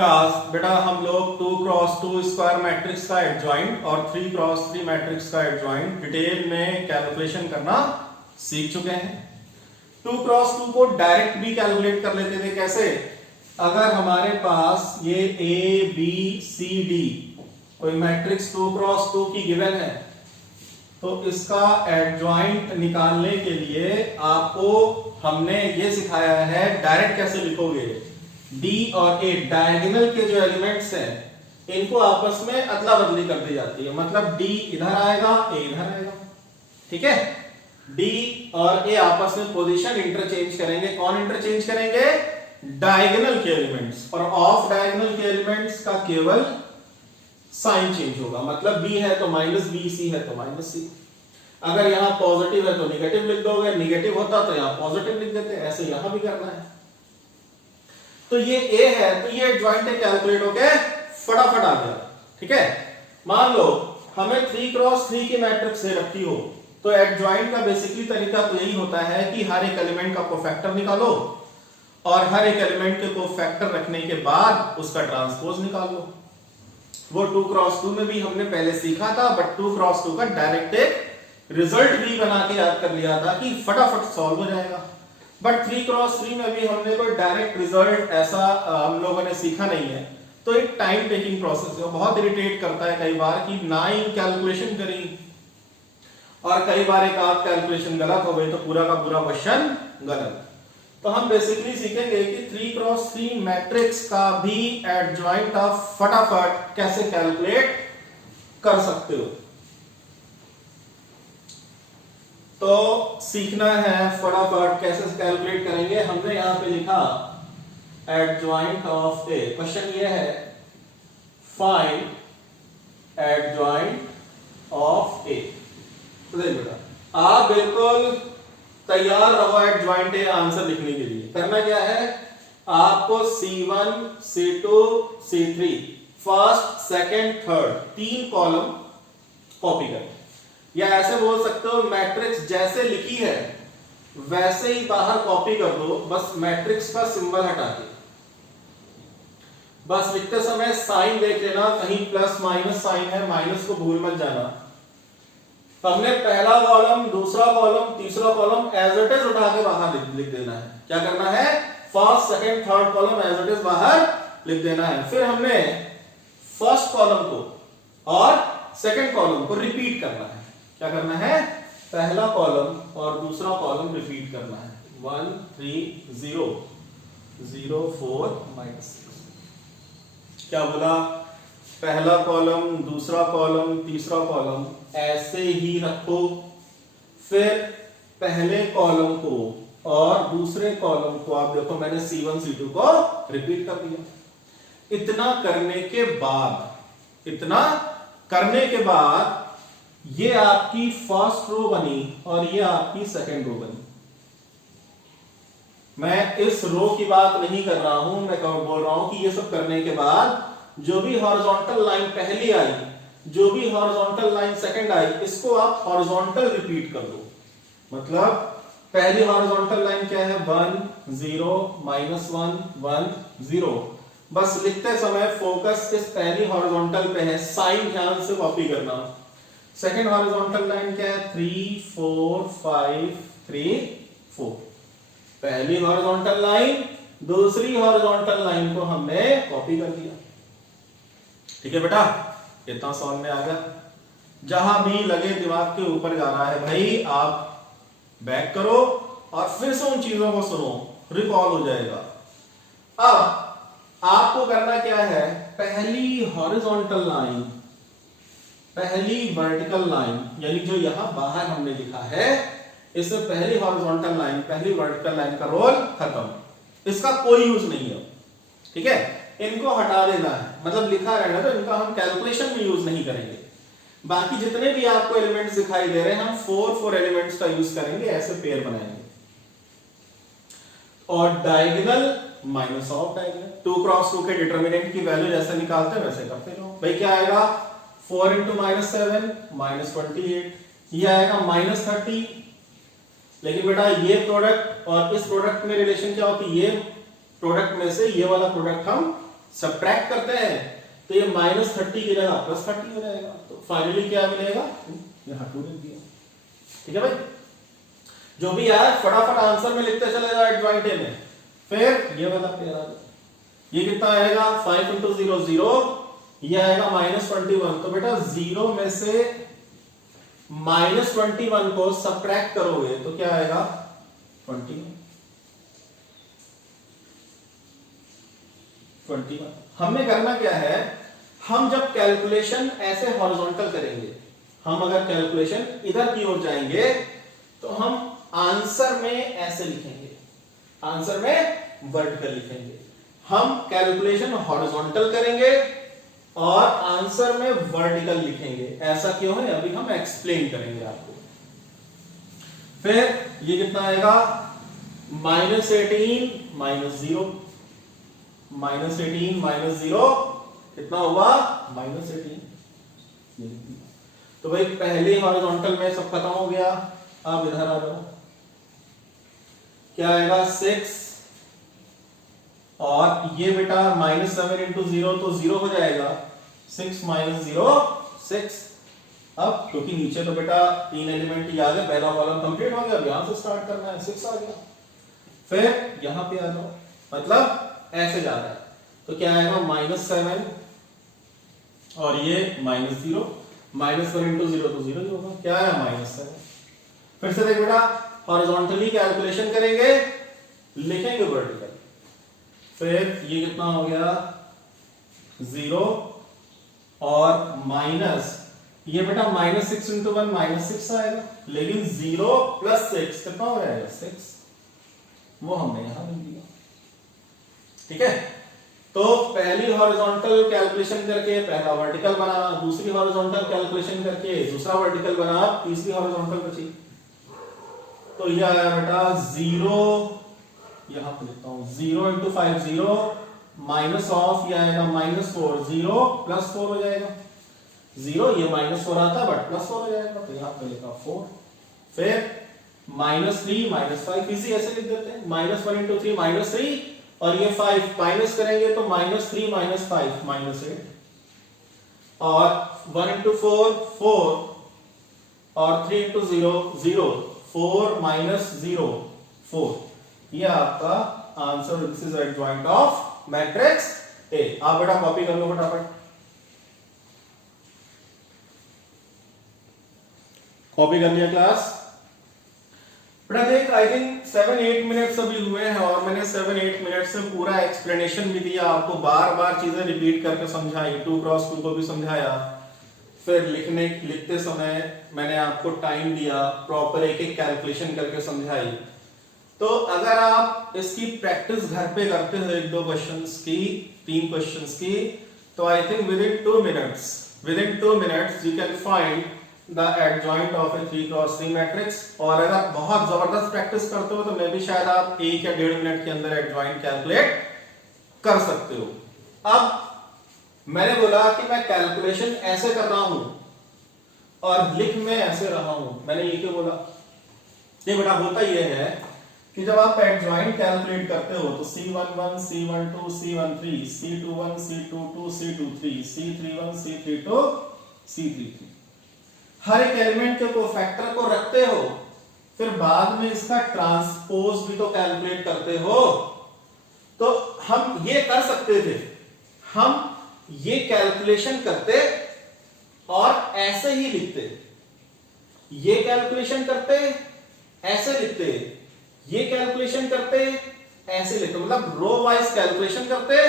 Class बेटा हम लोग 2 क्रॉस 2 स्क्वायर मैट्रिक्स का एडजॉइंट और 3 क्रॉस 3 मैट्रिक्स का एडजॉइंट डिटेल में कैलकुलेशन करना सीख चुके हैं। 2 क्रॉस 2 को डायरेक्ट भी कैलकुलेट कर लेते थे। कैसे? अगर हमारे पास ये ए बी सी डी कोई मैट्रिक्स 2 क्रॉस 2 की गिवन है तो इसका एडजॉइंट निकालने के लिए आपको हमने ये सिखाया है डायरेक्ट कैसे लिखोगे। डी और ए डायगोनल के जो एलिमेंट्स हैं इनको आपस में अदला बदली कर दी जाती है। मतलब डी इधर आएगा, ए इधर आएगा। ठीक है, डी और ए आपस में पोजीशन इंटरचेंज करेंगे। कौन इंटरचेंज करेंगे? डायगोनल के एलिमेंट्स। और ऑफ डायगोनल के एलिमेंट्स का केवल साइन चेंज होगा। मतलब बी है तो माइनस बी, सी है तो माइनस सी। अगर यहां पॉजिटिव है तो निगेटिव लिख दोगे, निगेटिव होता तो यहां पॉजिटिव लिख देते। ऐसे यहां भी करना है। तो ये ए है तो ये एडजॉइंट कैलकुलेट होके फटाफट आ गया। ठीक है, मान लो हमें 3 क्रॉस 3 की मैट्रिक्स दे रखी हो तो एडजॉइंट का बेसिकली तरीका तो यही होता है कि हर एक एलिमेंट का कोफैक्टर निकालो और हर एक एलिमेंट के कोफैक्टर रखने के बाद उसका ट्रांसपोज निकाल लो। वो 2 क्रॉस 2 में भी हमने पहले सीखा था, बट 2 क्रॉस 2 का डायरेक्ट एक रिजल्ट भी बना के याद कर लिया था कि फटाफट सॉल्व हो जाएगा। बट 3 क्रॉस 3 में भी हमने कोई डायरेक्ट रिजल्ट ऐसा हम लोगों ने सीखा नहीं है। तो एक टाइम टेकिंग प्रोसेस है, बहुत इरिटेट करता है कई बार कि 9 कैलकुलेशन करी और कई बार एक आध कैलकुलेशन गलत हो गई तो पूरा का पूरा क्वेश्चन गलत। तो हम बेसिकली सीखेंगे कि 3 क्रॉस 3 मैट्रिक्स का भी एडजॉइंट आप फटाफट कैसे कैलकुलेट कर सकते हो। तो सीखना है फटाफट कैसे कैलकुलेट करेंगे। हमने यहां पे लिखा एडजॉइंट ऑफ ए। क्वेश्चन ये है फाइंड एडजॉइंट ऑफ ए। तो देखिए बेटा आप बिल्कुल तैयार रहो एडजॉइंट ए आंसर लिखने के लिए। करना क्या है, आपको C1 C2 C3 first second third 3 column copy करना, या ऐसे बोल सकते हो मैट्रिक्स जैसे लिखी है वैसे ही बाहर कॉपी कर दो, बस मैट्रिक्स का सिंबल हटा के। बस लिखते समय साइन देख लेना, कहीं प्लस माइनस साइन है, माइनस को भूल मत जाना। तो हमने पहला कॉलम, दूसरा कॉलम, तीसरा कॉलम एज इट इज उठा के बाहर लिख देना है। क्या करना है? First second third column as it is बाहर लिख देना है। फिर हमने फर्स्ट कॉलम को और सेकंड कॉलम को रिपीट करना है। क्या करना है? पहला कॉलम और दूसरा कॉलम रिपीट करना है। 1 3 0 0 4 -6। क्या बोला? पहला कॉलम, दूसरा कॉलम, तीसरा कॉलम ऐसे ही रखो। फिर पहले कॉलम को और दूसरे कॉलम को आप देखो मैंने C1 C2 को रिपीट कर दिया। इतना करने के बाद ये आपकी फर्स्ट रो बनी और ये आपकी सेकंड रो बनी। मैं इस रो की बात नहीं कर रहा हूं, मैं बोल रहा हूं कि ये सब करने के बाद जो भी हॉरिजॉन्टल लाइन पहली आई, जो भी हॉरिजॉन्टल लाइन सेकंड आई, इसको आप हॉरिजॉन्टल रिपीट कर दो। मतलब पहली हॉरिजॉन्टल लाइन क्या है? 1 0 -1 1 0। बस लिखते समय फोकस इस पहली हॉरिजॉन्टल पे है, साइन ध्यान से कॉपी करना। सेकेंड हॉरिजॉन्टल लाइन क्या है? 3 4 5 3 4। पहली हॉरिजॉन्टल लाइन, दूसरी हॉरिजॉन्टल लाइन को हमने कॉपी कर दिया। ठीक है बेटा, इतना समझ में आ गया। जहां भी लगे दिमाग के ऊपर जा रहा है भाई, आप बैक करो और फिर से उन चीजों को सुनो, रिकॉल हो जाएगा। अब आपको करना क्या है? पहली हॉरिजॉन्टल लाइन, पहली वर्टिकल लाइन, यानी जो यहां बाहर हमने लिखा है, इसमें पहली हॉरिजॉन्टल लाइन, पहली वर्टिकल लाइन का रोल खत्म। इसका कोई यूज नहीं है। ठीक है, इनको हटा देना है। मतलब लिखा रहना, तो इनका हम कैलकुलेशन में यूज नहीं करेंगे। बाकी जितने भी आपको एलिमेंट्स दिखाई दे रहे हैं हम 4 एलिमेंट्स का यूज करेंगे, ऐसे पेयर बनाएंगे। और diagonal minus of diagonal, 2 cross 2 के डिटरमिनेंट की वैल्यू जैसे निकालते हैं वैसे करते रहो। भाई क्या आएगा? 4 × -7 -28। ये आएगा -30। लेकिन बेटा ये प्रोडक्ट और इस प्रोडक्ट में रिलेशन क्या होती है? ये प्रोडक्ट में से ये वाला प्रोडक्ट हम सब्ट्रैक्ट करते हैं तो ये -30 की जगह +30 हो जाएगा, तो फाइनली क्या मिलेगा, यहाँ 2 लिख दिया। ठीक है भाई, जो भी आया फटाफट आंसर में लिखते चले जाओ एडजॉइंट ए में। फिर ये वाला पेयर आ गया, ये कितना आएगा 5 × 0 0, ये आएगा -21। तो बेटा 0 में से -21 को सब्ट्रैक्ट करोगे तो क्या आएगा 21। हमने करना क्या है, हम जब कैलकुलेशन ऐसे हॉरिजॉन्टल करेंगे, हम अगर कैलकुलेशन इधर की ओर जाएंगे तो हम आंसर में ऐसे लिखेंगे, आंसर में वर्टिकल लिखेंगे। हम कैलकुलेशन हॉरिजॉन्टल करेंगे और आंसर में वर्टिकल लिखेंगे। ऐसा क्यों है अभी हम एक्सप्लेन करेंगे आपको। फिर ये कितना आएगा -18 -0, -18 -0 कितना हुआ -18। तो भाई पहले हॉरिजॉन्टल में सब खत्म हो गया, अब इधर आ जाओ, क्या आएगा 6, और ये बेटा -7 × 0 तो 0 हो जाएगा, 6 - 0 6। अब क्योंकि नीचे तो बेटा 3 एलिमेंट ही आ गए, पहला कॉलम कंप्लीट हो गया, अब यहां से स्टार्ट करना है, 6 आ गया। फिर यहां पे आ जाओ, मतलब ऐसे जा रहा है, तो क्या आएगा -7 और ये -0, -1 × 0 तो 0 ही होगा, क्या है -7। फिर से देख बेटा, हॉरिजॉन्टली कैलकुलेशन करेंगे, लिखेंगे वर्टिकल। फिर ये कितना हो गया 0 और माइनस, ये बेटा -6 × 1 -6 आएगा, लेकिन 0 + 6 कितना हो जाएगा 6, वो हमने यहां लिख दिया। ठीक है, तो पहली हॉरिजॉन्टल कैलकुलेशन करके पहला वर्टिकल बना, दूसरी हॉरिजॉन्टल कैलकुलेशन करके दूसरा वर्टिकल बना, तीसरी हॉरिजॉन्टल बची। तो ये आया बेटा 0, यहां पे लिखता हूं 0 × 5 0, माइनस ऑफ ये आएगा -4, 0 + 4 हो जाएगा, 0 ये -4 आता बट +4 हो जाएगा, तो यहां पे लिखा 4। फिर -3 -5 इजी ऐसे लिख देते हैं, -1 × 3 -3, और ये 5 माइनस करेंगे तो -3 - 5 -8, और 1 × 4 4, और 3 × 0 0, 4 - 0 4। ये आपका answer, this is adjoint of matrix A. आप बेटा कॉपी कर लो फटाफट, कॉपी कर लिया क्लास। बेटा देख, आई थिंक 7-8 मिनट्स अभी हुए हैं और मैंने 7-8 मिनट्स में पूरा एक्सप्लेनेशन भी दिया, आपको बार बार चीजें रिपीट करके समझाई, 2x2 को भी समझाया, फिर लिखते समय मैंने आपको टाइम दिया, प्रॉपर एक एक कैलकुलेशन करके समझाई। तो अगर आप इसकी प्रैक्टिस घर पे करते हो 1-2 क्वेश्चंस की, 3 क्वेश्चंस की, तो I think with in 2 minutes you can find the adjoint of A 3x3 matrix. और अगर बहुत जबरदस्त प्रैक्टिस करते हो तो मे भी शायद आप 1 या 1.5 मिनट के अंदर एडजॉइंट कैलकुलेट कर सकते हो। अब मैंने बोला कि मैं कैलकुलेशन ऐसे कर रहा हूं और लिख में ऐसे रहा हूं, मैंने ये क्यों बोला? ये बेटा होता ये है कि जब आप एडजॉइंट कैलकुलेट करते हो तो C11 C12 C13 C21 C22 C23 C31 C32 C33 हर एक एलिमेंट के कोफैक्टर को रखते हो, फिर बाद में इसका ट्रांसपोज भी तो कैलकुलेट करते हो। तो हम ये कर सकते थे, हम ये कैलकुलेशन करते और ऐसे ही लिखते, ये कैलकुलेशन करते ऐसे लिखते, ये कैलकुलेशन करते ऐसे लिखते, मतलब रो वाइज कैलकुलेशन करते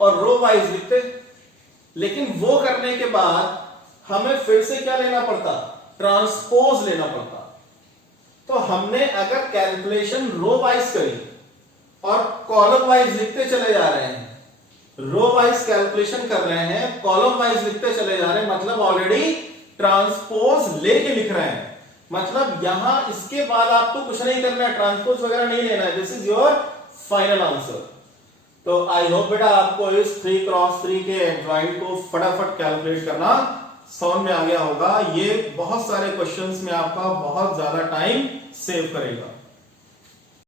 और रो वाइज लिखते। लेकिन वो करने के बाद हमें फिर से क्या लेना पड़ता? ट्रांसपोज लेना पड़ता। तो हमने अगर कैलकुलेशन रो वाइज करी और कॉलम वाइज लिखते चले जा रहे हैं, रो वाइज कैलकुलेशन कर रहे हैं, कॉलम वाइज लिखते चले जा रहे हैं, मतलब ऑलरेडी ट्रांसपोज लेके लिख रहे हैं। मतलब यहां इसके बाद आपको कुछ नहीं करना है, ट्रांसपोज वगैरह नहीं लेना है, this is your final answer. तो आई होप बेटा आपको इस 3x3 के एडजॉइंट को फटाफट कैलकुलेट करना समझ में आ गया होगा। ये बहुत सारे क्वेश्चंस में आपका बहुत ज्यादा टाइम सेव करेगा।